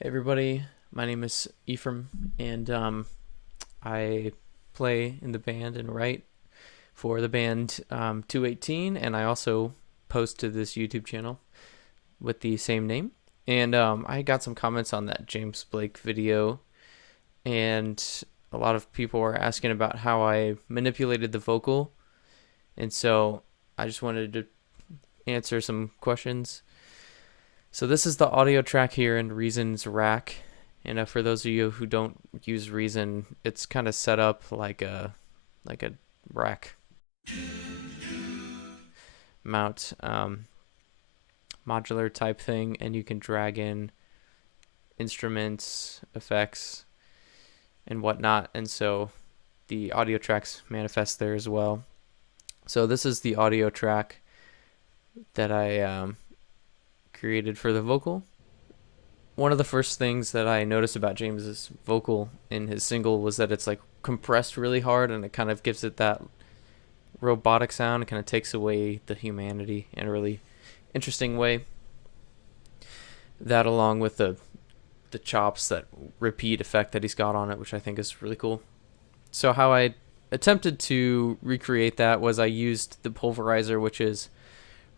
Hey everybody, my name is Ephraim, and I play in the band and write for the band 218, and I also post to this YouTube channel with the same name. And I got some comments on that James Blake video, and a lot of people were asking about how I manipulated the vocal, and so I just wanted to answer some questions. So this is the audio track here in Reason's rack, and for those of you who don't use Reason, it's kind of set up like a rack mount modular type thing, and you can drag in instruments, effects, and whatnot, and so the audio tracks manifest there as well. So this is the audio track that I created for the vocal. One of the first things that I noticed about James's vocal in his single was that it's like compressed really hard, and it kind of gives it that robotic sound. It kind of takes away the humanity in a really interesting way. That, along with the chops, that repeat effect that he's got on it, which I think is really cool. So how I attempted to recreate that was I used the Pulverizer, which is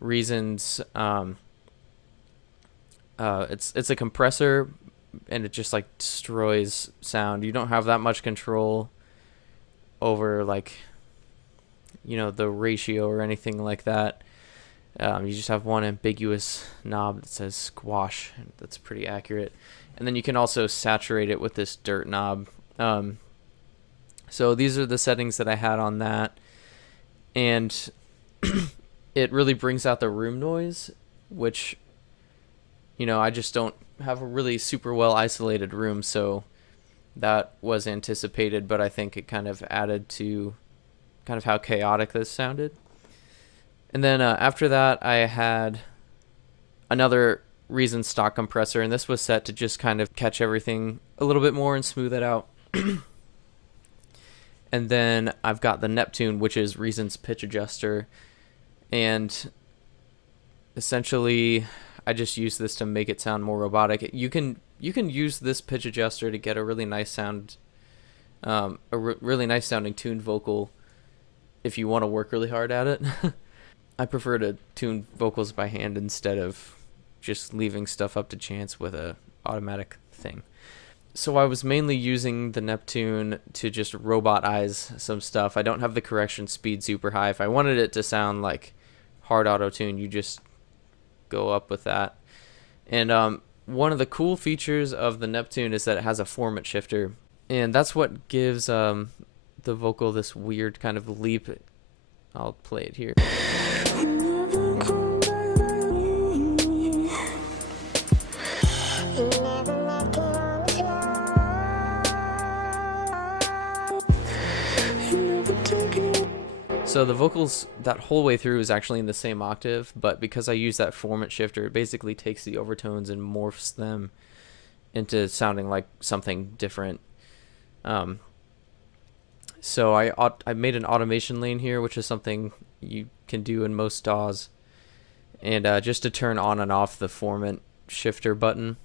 Reason's it's a compressor, and it just like destroys sound. You don't have that much control over, like, you know, the ratio or anything like that. You just have one ambiguous knob that says squash, and that's pretty accurate. And then you can also saturate it with this dirt knob. So these are the settings that I had on that, and it really brings out the room noise, which, you know, I just don't have a really super well isolated room, so that was anticipated, but I think it kind of added to kind of how chaotic this sounded. And then after that, I had another Reason stock compressor, and this was set to just kind of catch everything a little bit more and smooth it out. And then I've got the Neptune, which is Reason's pitch adjuster, and essentially I just use this to make it sound more robotic. You can use this pitch adjuster to get a really nice sound, really nice sounding tuned vocal if you want to work really hard at it. I prefer to tune vocals by hand instead of just leaving stuff up to chance with a automatic thing. So I was mainly using the Neptune to just robotize some stuff. I don't have the correction speed super high. If I wanted it to sound like hard auto-tune, you just go up with that. And one of the cool features of the Neptune is that it has a Formant Shifter, and that's what gives the vocal this weird kind of leap. I'll play it here. So the vocals that whole way through is actually in the same octave, but because I use that Formant Shifter, it basically takes the overtones and morphs them into sounding like something different. So I made an automation lane here, which is something you can do in most DAWs, and just to turn on and off the Formant Shifter button.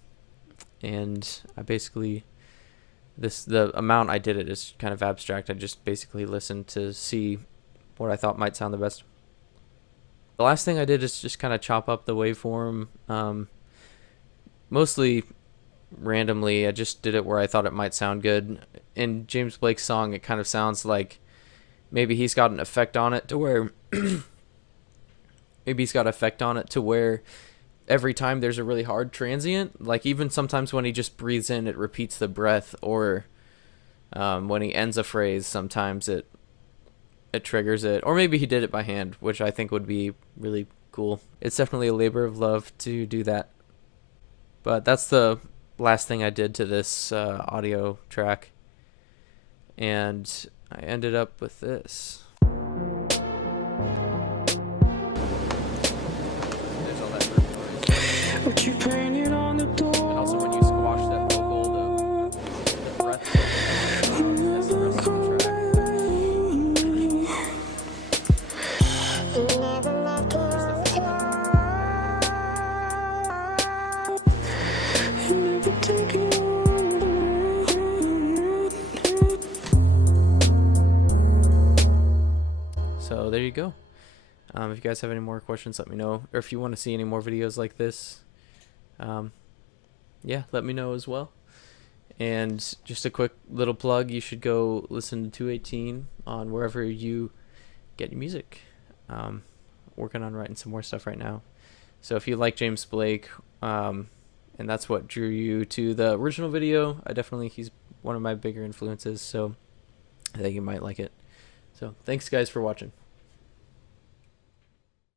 And I basically, the amount I did it is kind of abstract. I just basically listened to see what I thought might sound the best. The last thing I did is just kind of chop up the waveform, mostly randomly. I just did it where I thought it might sound good. In James Blake's song, it kind of sounds like maybe he's got an effect on it to where every time there's a really hard transient, like even sometimes when he just breathes in, it repeats the breath, or when he ends a phrase, sometimes it triggers it, or maybe he did it by hand, which I think would be really cool. It's definitely a labor of love to do that. But that's the last thing I did to this audio track, and I ended up with this. There's all that noise. What you painted on the door. And also when you squash that vocal, the breath has the rest of the track. Take you go. If you guys have any more questions, let me know. Or if you want to see any more videos like this, yeah, let me know as well. And just a quick little plug, you should go listen to 218 on wherever you get your music. Working on writing some more stuff right now. So if you like James Blake, and that's what drew you to the original video, he's one of my bigger influences, so I think you might like it. So thanks guys for watching.